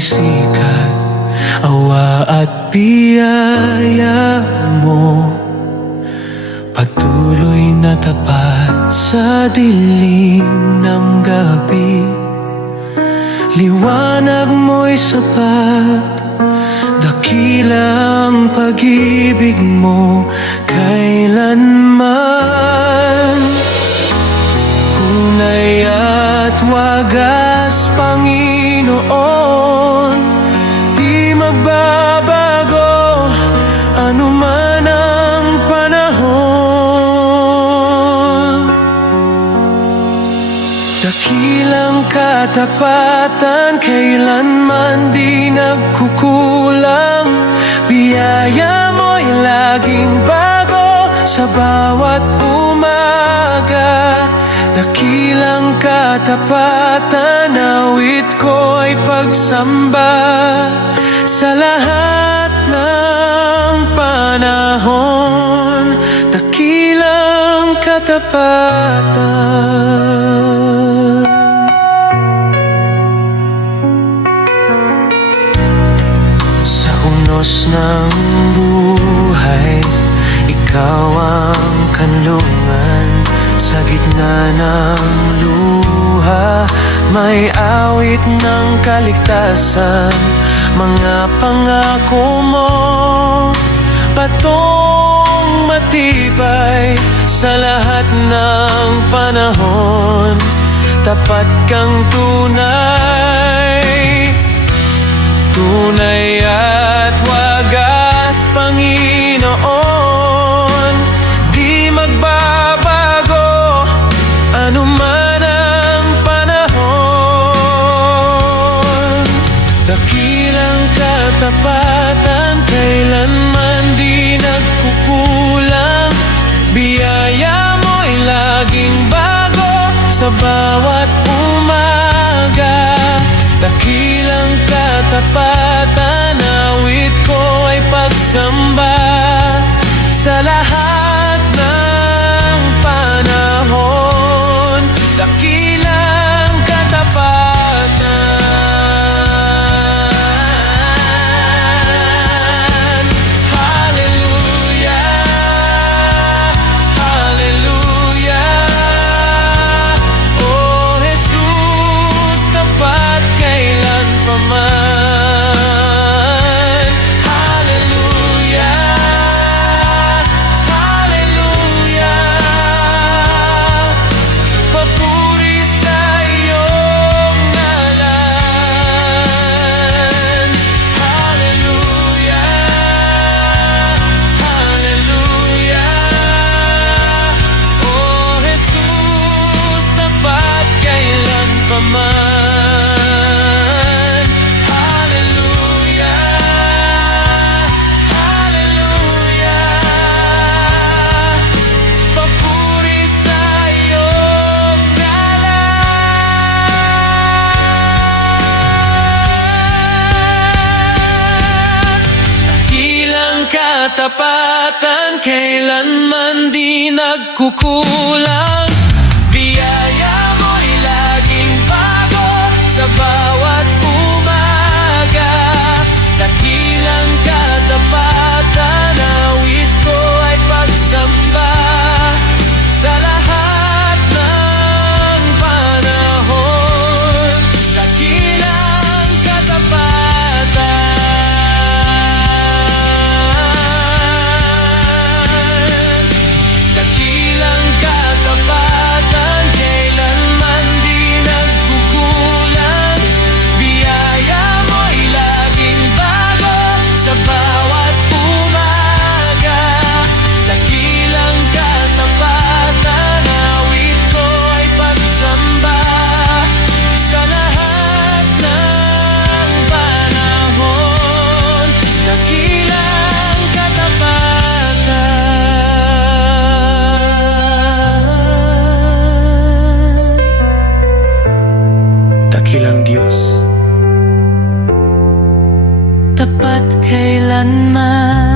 sumisikat, awa at biyaya mo patuloy na tapat sa dilim ng gabi. Liwanag mo'y sapat, dakilang pag-ibig mo kailanman. Hunay at wagas, Panginoon, di magbabago anuman ang panahon. Dakilang katapatan, kailanman di nagkukulang. Biyaya mo'y laging bago sa bawat umaga. Dakilang katapatan, awit ko'y pagsamba sa lahat ng panahon. Dakilang katapatan. Sa unos ng buhay, ikaw ang kanlungan. Sa gitna ng luha, may awit ng kaligtasan. Mga pangako mo, patong matibay sa lahat ng panahon. Tapat kang tunay, tunay at wagas, Panginoon. Di magbabago anuman ang panahon. Dakilang katapatan, kailanman di nagkukulang. Biyaya mo'y laging bago sa bawat umaga. Dakilang katapatan, awit ko ay pagsamba sa lahat ng panahon. Dakilang katapatan. Hallelujah, hallelujah. Oh Jesus, tapat kailanpaman. Hallelujah, hallelujah. Papuri sa iyong ngalan. Hallelujah, hallelujah. Oh Jesus, tapat kailanpaman. Hallelujah, hallelujah. Papuri sa iyong ngalan. Dakilang katapatan, kailanman di nagkukulang. Biyaya mo'y laging bago sa bawat umaga. Dakilang katapatan, awit ko ay pagsamba sa lahat ng panahon. Dakilang katapatan. Dakilang katapatan, kailanman di nagkukulang. Biyaya mo'y laging bago sa bawat umaga. Dakilang katapatan, awit ko ay pagsamba sa lahat ng panahon. Dakilang katapatan. Dakilang Diyos, tapat kailanman.